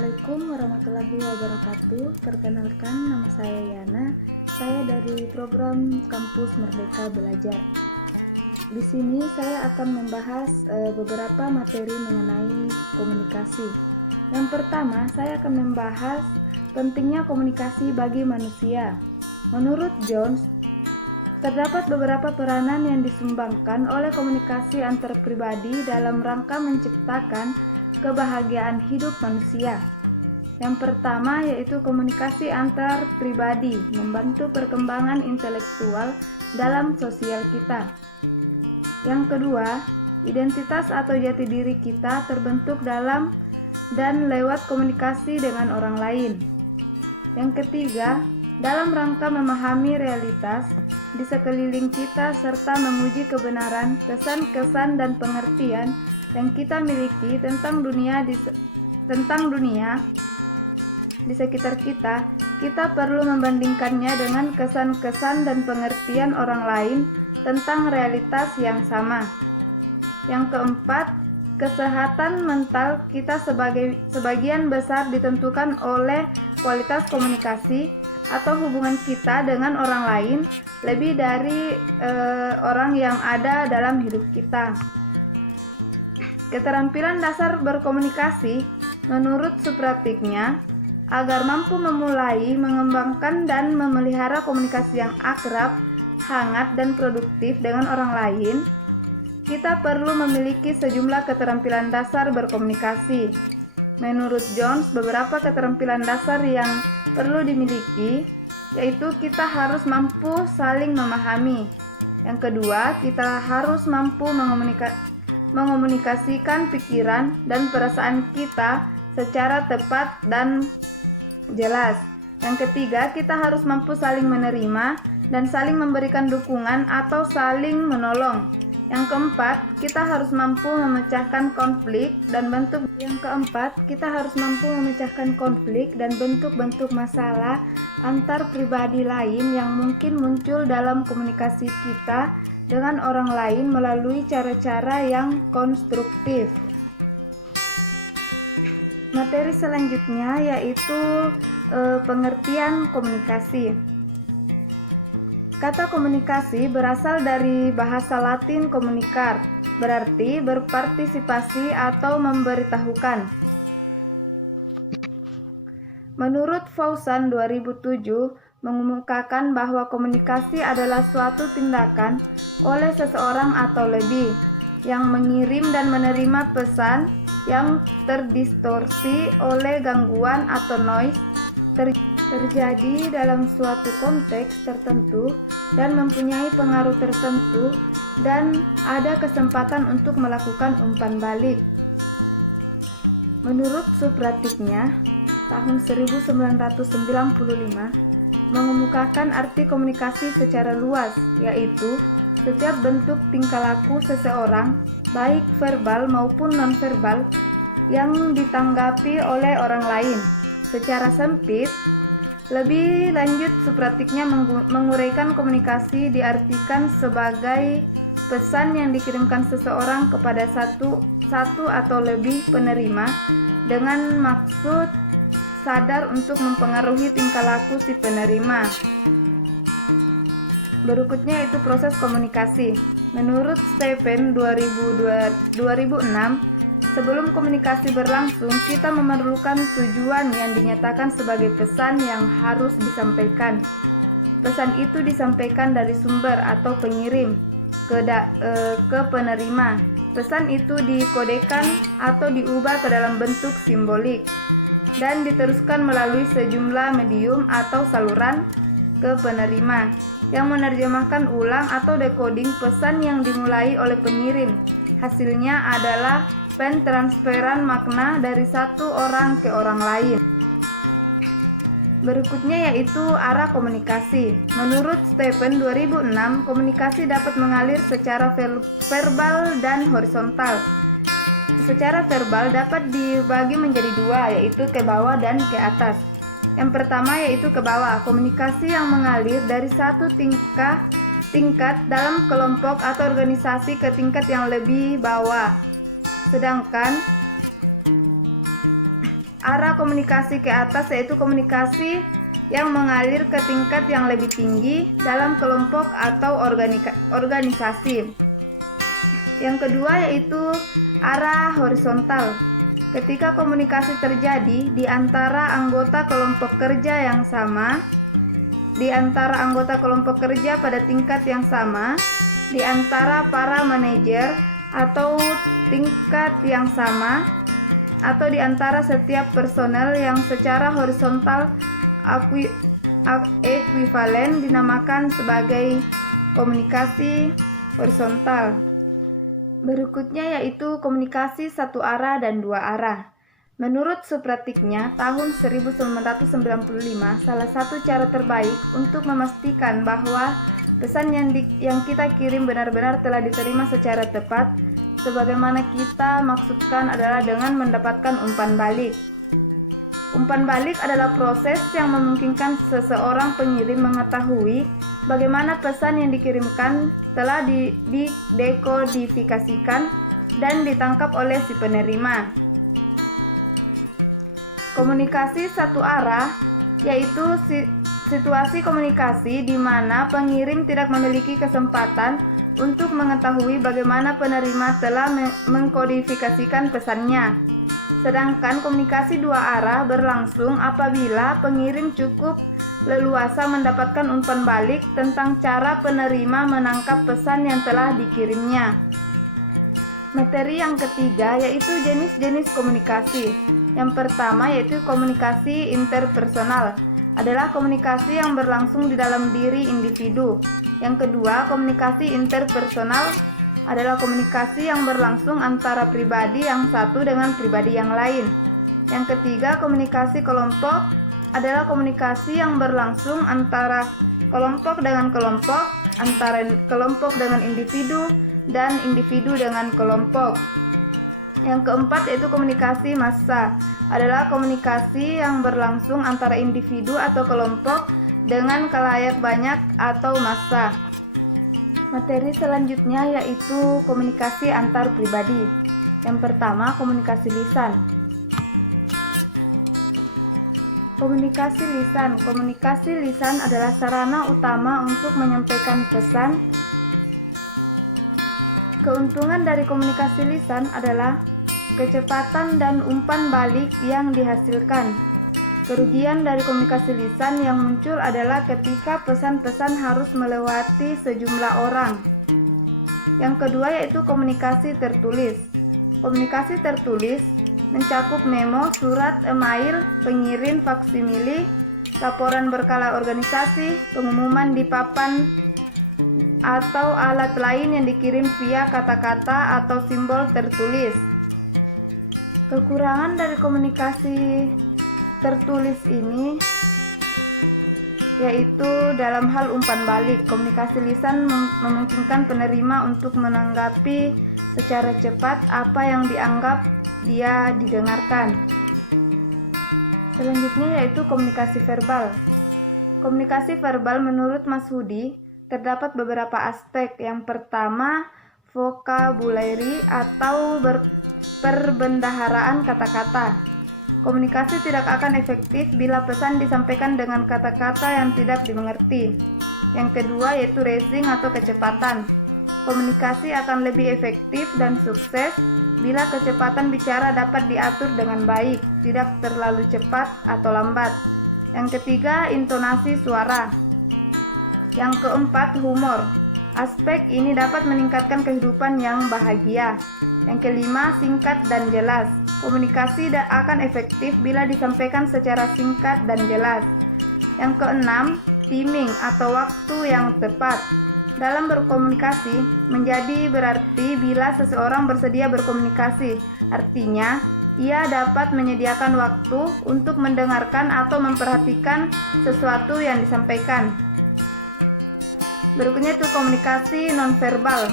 Assalamualaikum warahmatullahi wabarakatuh. Perkenalkan, nama saya Yana. Saya dari program Kampus Merdeka Belajar. Di sini saya akan membahas beberapa materi mengenai komunikasi. Yang pertama, saya akan membahas pentingnya komunikasi bagi manusia. Menurut Jones, terdapat beberapa peranan yang disumbangkan oleh komunikasi antar pribadi dalam rangka menciptakan kebahagiaan hidup manusia. Yang pertama yaitu komunikasi antar pribadi, membantu perkembangan intelektual dalam sosial kita. Yang kedua, identitas atau jati diri kita terbentuk dalam dan lewat komunikasi dengan orang lain. Yang ketiga, dalam rangka memahami realitas di sekeliling kita serta menguji kebenaran, kesan-kesan dan pengertian yang kita miliki tentang dunia di sekitar kita perlu membandingkannya dengan kesan-kesan dan pengertian orang lain tentang realitas yang sama. Yang keempat, kesehatan mental kita sebagian besar ditentukan oleh kualitas komunikasi atau hubungan kita dengan orang lain lebih dari orang yang ada dalam hidup kita. Keterampilan dasar berkomunikasi menurut Supratiknya agar mampu memulai, mengembangkan dan memelihara komunikasi yang akrab, hangat dan produktif dengan orang lain, kita perlu memiliki sejumlah keterampilan dasar berkomunikasi. Menurut Jones, beberapa keterampilan dasar yang perlu dimiliki yaitu kita harus mampu saling memahami. Yang kedua, kita harus mampu mengomunikasikan pikiran dan perasaan kita secara tepat dan jelas. Yang ketiga, kita harus mampu saling menerima dan saling memberikan dukungan atau saling menolong. Yang keempat, kita harus mampu memecahkan konflik dan bentuk-bentuk masalah antar pribadi lain yang mungkin muncul dalam komunikasi kita dengan orang lain melalui cara-cara yang konstruktif. Materi selanjutnya yaitu pengertian komunikasi. Kata komunikasi berasal dari bahasa Latin communicar, berarti berpartisipasi atau memberitahukan. Menurut Fawzan 2007 mengemukakan bahwa komunikasi adalah suatu tindakan oleh seseorang atau lebih yang mengirim dan menerima pesan yang terdistorsi oleh gangguan atau noise terjadi dalam suatu konteks tertentu dan mempunyai pengaruh tertentu dan ada kesempatan untuk melakukan umpan balik. Menurut Supratiknya tahun 1995 mengemukakan arti komunikasi secara luas, yaitu setiap bentuk tingkah laku seseorang, baik verbal maupun nonverbal, yang ditanggapi oleh orang lain. Secara sempit, lebih lanjut Supratiknya menguraikan komunikasi diartikan sebagai pesan yang dikirimkan seseorang kepada satu atau lebih penerima dengan maksud sadar untuk mempengaruhi tingkah laku si penerima. Berikutnya itu proses komunikasi. Menurut Stephen 2006, sebelum komunikasi berlangsung, kita memerlukan tujuan yang dinyatakan sebagai pesan yang harus disampaikan. Pesan itu disampaikan dari sumber atau pengirim ke penerima. Pesan itu dikodekan atau diubah ke dalam bentuk simbolik dan diteruskan melalui sejumlah medium atau saluran ke penerima yang menerjemahkan ulang atau decoding pesan yang dimulai oleh pengirim. Hasilnya adalah pentransferan makna dari satu orang ke orang lain. Berikutnya yaitu arah komunikasi. Menurut Stephen 2006, komunikasi dapat mengalir secara verbal dan horizontal. Secara verbal dapat dibagi menjadi dua, yaitu ke bawah dan ke atas. Yang pertama yaitu ke bawah, komunikasi yang mengalir dari satu tingkat dalam kelompok atau organisasi ke tingkat yang lebih bawah. Sedangkan arah komunikasi ke atas yaitu komunikasi yang mengalir ke tingkat yang lebih tinggi dalam kelompok atau organisasi. Yang kedua yaitu arah horizontal. Ketika komunikasi terjadi di antara anggota kelompok kerja yang sama, di antara anggota kelompok kerja pada tingkat yang sama, di antara para manajer atau tingkat yang sama, atau di antara setiap personel yang secara horizontal ekuivalen dinamakan sebagai komunikasi horizontal. Berikutnya yaitu komunikasi satu arah dan dua arah. Menurut Supratiknya tahun 1995, salah satu cara terbaik untuk memastikan bahwa pesan yang kita kirim benar-benar telah diterima secara tepat, sebagaimana kita maksudkan adalah dengan mendapatkan umpan balik. Umpan balik adalah proses yang memungkinkan seseorang pengirim mengetahui bagaimana pesan yang dikirimkan telah didekodifikasikan dan ditangkap oleh si penerima. Komunikasi satu arah yaitu situasi komunikasi di mana pengirim tidak memiliki kesempatan untuk mengetahui bagaimana penerima telah mengkodifikasikan pesannya. Sedangkan komunikasi dua arah berlangsung apabila pengirim cukup leluasa mendapatkan umpan balik tentang cara penerima menangkap pesan yang telah dikirimnya. Materi yang ketiga yaitu jenis-jenis komunikasi. Yang pertama yaitu komunikasi interpersonal, adalah komunikasi yang berlangsung di dalam diri individu. Yang kedua, komunikasi interpersonal adalah komunikasi yang berlangsung antara pribadi yang satu dengan pribadi yang lain. Yang ketiga, komunikasi kelompok adalah komunikasi yang berlangsung antara kelompok dengan kelompok, antara kelompok dengan individu, dan individu dengan kelompok. Yang keempat yaitu komunikasi massa, adalah komunikasi yang berlangsung antara individu atau kelompok dengan khalayak banyak atau massa. Materi selanjutnya yaitu komunikasi antar pribadi. Yang pertama, komunikasi lisan. Komunikasi lisan. Komunikasi lisan adalah sarana utama untuk menyampaikan pesan. Keuntungan dari komunikasi lisan adalah kecepatan dan umpan balik yang dihasilkan. Kerugian dari komunikasi lisan yang muncul adalah ketika pesan-pesan harus melewati sejumlah orang. Yang kedua yaitu komunikasi tertulis. Komunikasi tertulis mencakup memo, surat, email, pengirim, faksimili, laporan berkala organisasi, pengumuman di papan atau alat lain yang dikirim via kata-kata atau simbol tertulis. Kekurangan dari komunikasi tertulis ini yaitu dalam hal umpan balik. Komunikasi lisan memungkinkan penerima untuk menanggapi secara cepat apa yang dianggap dia didengarkan. Selanjutnya yaitu komunikasi verbal. Komunikasi verbal menurut Mas Hudi terdapat beberapa aspek. Yang pertama, vocabulary atau perbendaharaan kata-kata. Komunikasi tidak akan efektif bila pesan disampaikan dengan kata-kata yang tidak dimengerti. Yang kedua yaitu racing atau kecepatan. Komunikasi akan lebih efektif dan sukses bila kecepatan bicara dapat diatur dengan baik, tidak terlalu cepat atau lambat. Yang ketiga, intonasi suara. Yang keempat, humor. Aspek ini dapat meningkatkan kehidupan yang bahagia. Yang kelima, singkat dan jelas. Komunikasi akan efektif bila disampaikan secara singkat dan jelas. Yang keenam, timing atau waktu yang tepat. Dalam berkomunikasi menjadi berarti bila seseorang bersedia berkomunikasi. Artinya, ia dapat menyediakan waktu untuk mendengarkan atau memperhatikan sesuatu yang disampaikan. Berikutnya itu komunikasi nonverbal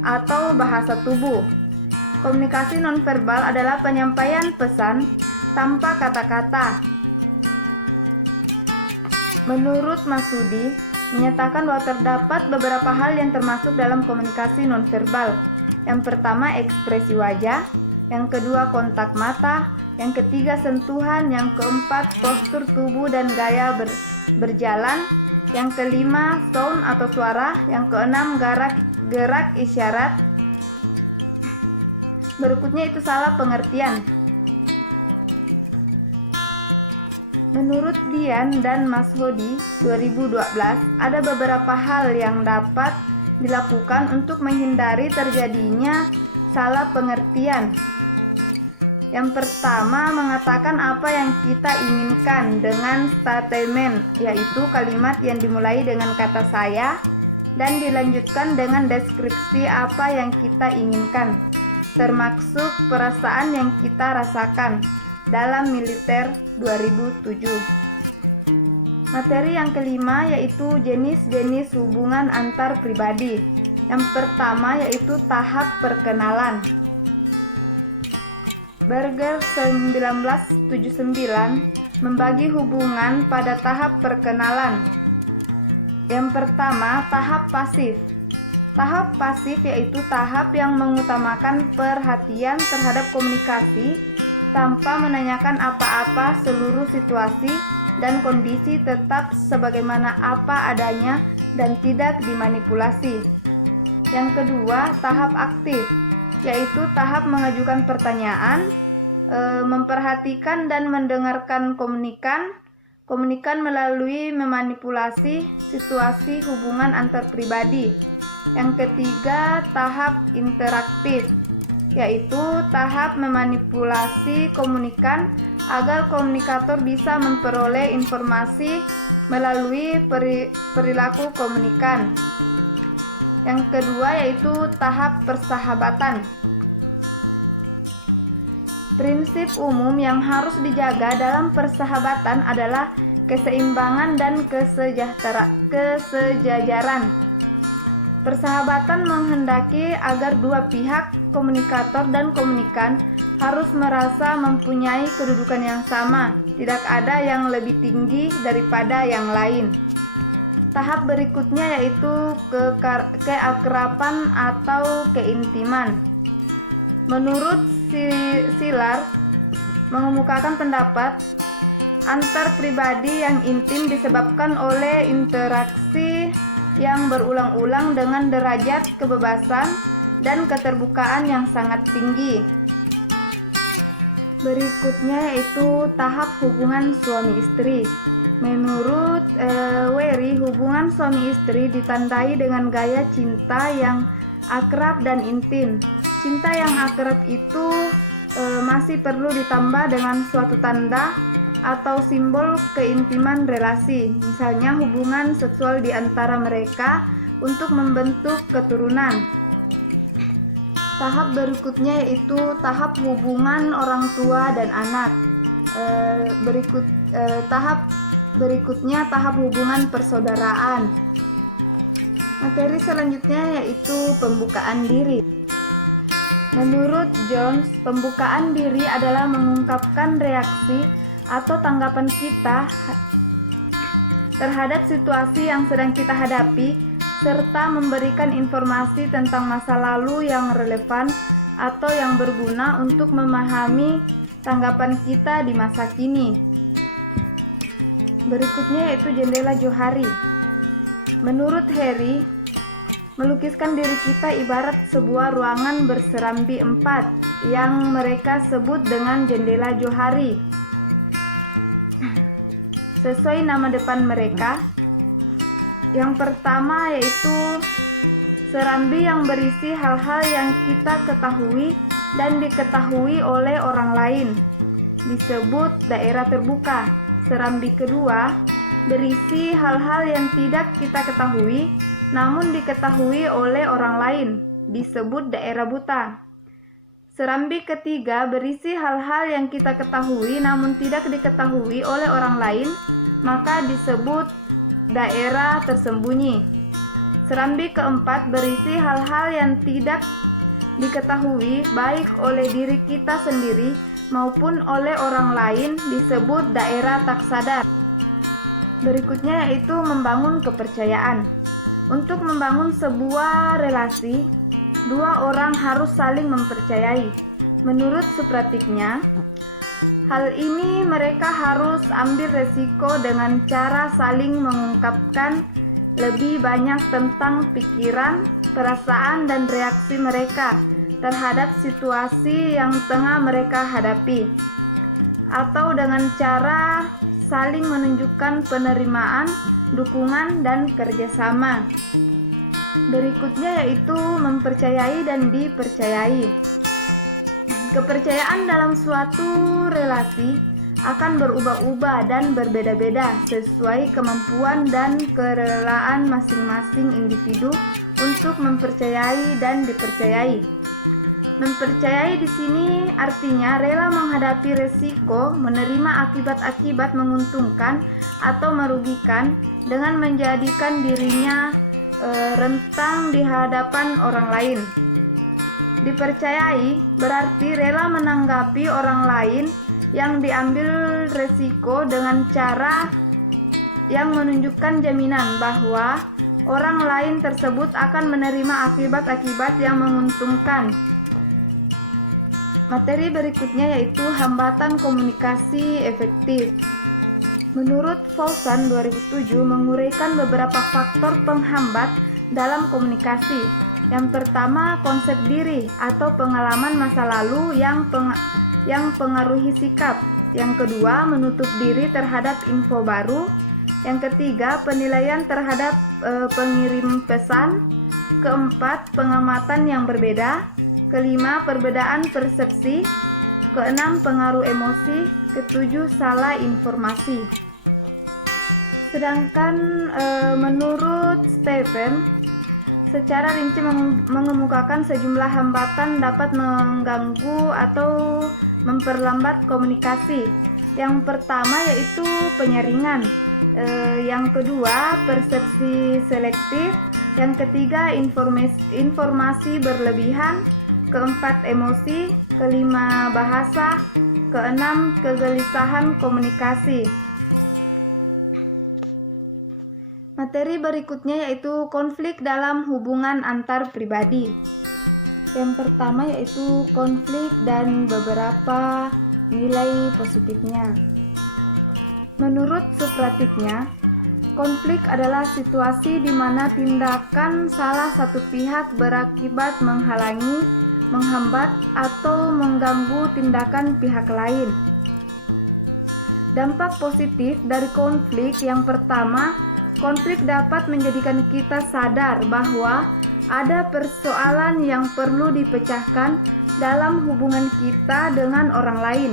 atau bahasa tubuh. Komunikasi nonverbal adalah penyampaian pesan tanpa kata-kata. Menurut Mas Hudi, menyatakan bahwa terdapat beberapa hal yang termasuk dalam komunikasi nonverbal. Yang pertama, ekspresi wajah. Yang kedua, kontak mata. Yang ketiga sentuhan, yang keempat postur tubuh dan gaya berjalan, yang kelima sound atau suara, yang keenam gerak isyarat. Berikutnya itu salah pengertian. Menurut Dian dan Mas Hodi 2012, ada beberapa hal yang dapat dilakukan untuk menghindari terjadinya salah pengertian. Yang pertama, mengatakan apa yang kita inginkan dengan statement, yaitu kalimat yang dimulai dengan kata saya dan dilanjutkan dengan deskripsi apa yang kita inginkan, termasuk perasaan yang kita rasakan. Dalam Militer 2007. Materi yang kelima yaitu jenis-jenis hubungan antar pribadi. Yang pertama yaitu tahap perkenalan. Berger 1979 membagi hubungan pada tahap perkenalan. Yang pertama, tahap pasif. Tahap pasif yaitu tahap yang mengutamakan perhatian terhadap komunikasi tanpa menanyakan apa-apa, seluruh situasi dan kondisi tetap sebagaimana apa adanya dan tidak dimanipulasi. Yang kedua, tahap aktif, yaitu tahap mengajukan pertanyaan, memperhatikan dan mendengarkan komunikan melalui memanipulasi situasi hubungan antar pribadi. Yang ketiga, tahap interaktif, yaitu tahap memanipulasi komunikan agar komunikator bisa memperoleh informasi melalui perilaku komunikan. Yang kedua yaitu tahap persahabatan. Prinsip umum yang harus dijaga dalam persahabatan adalah keseimbangan dan kesejajaran. Persahabatan menghendaki agar dua pihak, komunikator dan komunikan, harus merasa mempunyai kedudukan yang sama, tidak ada yang lebih tinggi daripada yang lain. Tahap berikutnya yaitu keakraban atau keintiman. Menurut Silar, mengemukakan pendapat antar pribadi yang intim disebabkan oleh interaksi yang berulang-ulang dengan derajat kebebasan dan keterbukaan yang sangat tinggi. Berikutnya yaitu tahap hubungan suami istri. Menurut Wery, hubungan suami istri ditandai dengan gaya cinta yang akrab dan intim. Cinta yang akrab itu masih perlu ditambah dengan suatu tanda atau simbol keintiman relasi, misalnya hubungan seksual di antara mereka untuk membentuk keturunan. Tahap berikutnya yaitu tahap hubungan orang tua dan anak. Tahap berikutnya tahap hubungan persaudaraan. Materi selanjutnya yaitu pembukaan diri. Menurut Jones, pembukaan diri adalah mengungkapkan reaksi atau tanggapan kita terhadap situasi yang sedang kita hadapi, serta memberikan informasi tentang masa lalu yang relevan atau yang berguna untuk memahami tanggapan kita di masa kini. Berikutnya yaitu jendela Johari. Menurut Harry, melukiskan diri kita ibarat sebuah ruangan berserambi 4 yang mereka sebut dengan jendela Johari. Sesuai nama depan mereka, yang pertama yaitu serambi yang berisi hal-hal yang kita ketahui dan diketahui oleh orang lain, disebut daerah terbuka. Serambi kedua berisi hal-hal yang tidak kita ketahui namun diketahui oleh orang lain, disebut daerah buta. Serambi ketiga berisi hal-hal yang kita ketahui namun tidak diketahui oleh orang lain, maka disebut daerah tersembunyi. Serambi keempat berisi hal-hal yang tidak diketahui baik oleh diri kita sendiri maupun oleh orang lain, disebut daerah tak sadar. Berikutnya yaitu membangun kepercayaan. Untuk membangun sebuah relasi, dua orang harus saling mempercayai. Menurut Supratiknya, Hal ini mereka harus ambil resiko dengan cara saling mengungkapkan lebih banyak tentang pikiran, perasaan, dan reaksi mereka terhadap situasi yang tengah mereka hadapi, atau dengan cara saling menunjukkan penerimaan, dukungan, dan kerjasama. Berikutnya yaitu mempercayai dan dipercayai. Kepercayaan dalam suatu relasi akan berubah-ubah dan berbeda-beda sesuai kemampuan dan kerelaan masing-masing individu untuk mempercayai dan dipercayai. Mempercayai di sini artinya rela menghadapi resiko, menerima akibat-akibat menguntungkan atau merugikan dengan menjadikan dirinya rentang di hadapan orang lain. Dipercayai berarti rela menanggapi orang lain yang diambil resiko dengan cara yang menunjukkan jaminan bahwa orang lain tersebut akan menerima akibat-akibat yang menguntungkan. Materi berikutnya yaitu hambatan komunikasi efektif. Menurut Fawzan 2007 menguraikan beberapa faktor penghambat dalam komunikasi. Yang pertama, konsep diri atau pengalaman masa lalu yang pengaruhi sikap. Yang kedua, menutup diri terhadap info baru. Yang ketiga, penilaian terhadap pengirim pesan. Keempat, pengamatan yang berbeda. Kelima, perbedaan persepsi. Keenam, pengaruh emosi. Ketujuh, salah informasi. Sedangkan menurut Stephen, secara rinci mengemukakan sejumlah hambatan dapat mengganggu atau memperlambat komunikasi. Yang pertama yaitu penyaringan, yang kedua persepsi selektif, yang ketiga informasi berlebihan, keempat emosi, kelima bahasa, keenam kegelisahan komunikasi. Materi berikutnya yaitu konflik dalam hubungan antar pribadi. Yang pertama yaitu konflik dan beberapa nilai positifnya. Menurut Supratiknya, konflik adalah situasi di mana tindakan salah satu pihak berakibat menghalangi, menghambat, atau mengganggu tindakan pihak lain. Dampak positif dari konflik yang pertama, konflik dapat menjadikan kita sadar bahwa ada persoalan yang perlu dipecahkan dalam hubungan kita dengan orang lain.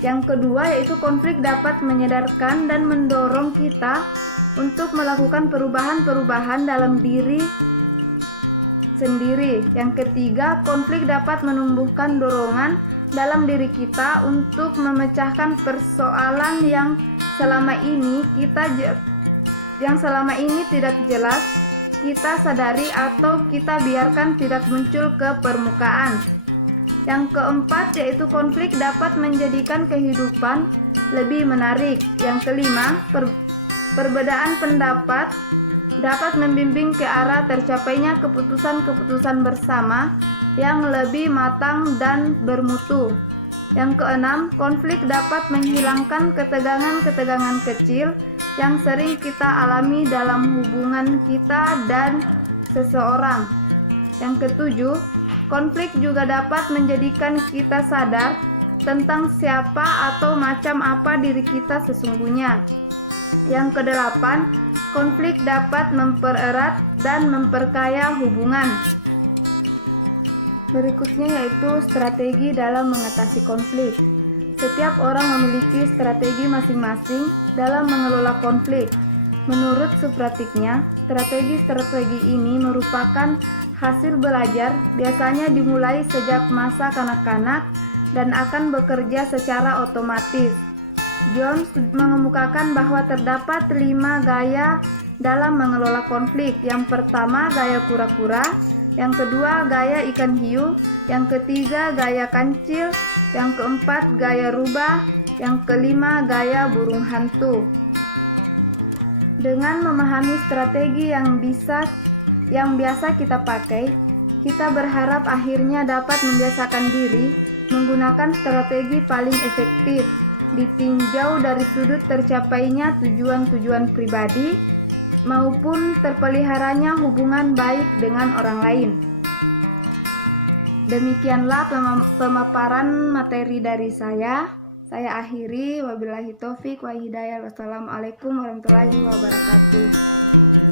Yang kedua yaitu konflik dapat menyadarkan dan mendorong kita untuk melakukan perubahan-perubahan dalam diri sendiri. Yang ketiga, konflik dapat menumbuhkan dorongan dalam diri kita untuk memecahkan persoalan yang selama ini tidak jelas kita sadari atau kita biarkan tidak muncul ke permukaan. Yang keempat yaitu konflik dapat menjadikan kehidupan lebih menarik. Yang kelima, perbedaan pendapat dapat membimbing ke arah tercapainya keputusan-keputusan bersama yang lebih matang dan bermutu. Yang keenam, konflik dapat menghilangkan ketegangan-ketegangan kecil yang sering kita alami dalam hubungan kita dan seseorang. Yang ketujuh, konflik juga dapat menjadikan kita sadar tentang siapa atau macam apa diri kita sesungguhnya. Yang kedelapan, konflik dapat mempererat dan memperkaya hubungan. Berikutnya yaitu strategi dalam mengatasi konflik. Setiap orang memiliki strategi masing-masing dalam mengelola konflik. Menurut Supratiknya, strategi-strategi ini merupakan hasil belajar, biasanya dimulai sejak masa kanak-kanak dan akan bekerja secara otomatis. Jones mengemukakan bahwa terdapat 5 gaya dalam mengelola konflik. Yang pertama, gaya kura-kura. Yang kedua, gaya ikan hiu. Yang ketiga, gaya kancil. Yang keempat, gaya rubah. Yang kelima, gaya burung hantu. Dengan memahami strategi yang biasa kita pakai, kita berharap akhirnya dapat membiasakan diri menggunakan strategi paling efektif ditinjau dari sudut tercapainya tujuan-tujuan pribadi maupun terpeliharanya hubungan baik dengan orang lain. Demikianlah pemaparan materi dari saya. Saya akhiri, wabillahi taufik wa hidayah. Wassalamualaikum warahmatullahi wabarakatuh.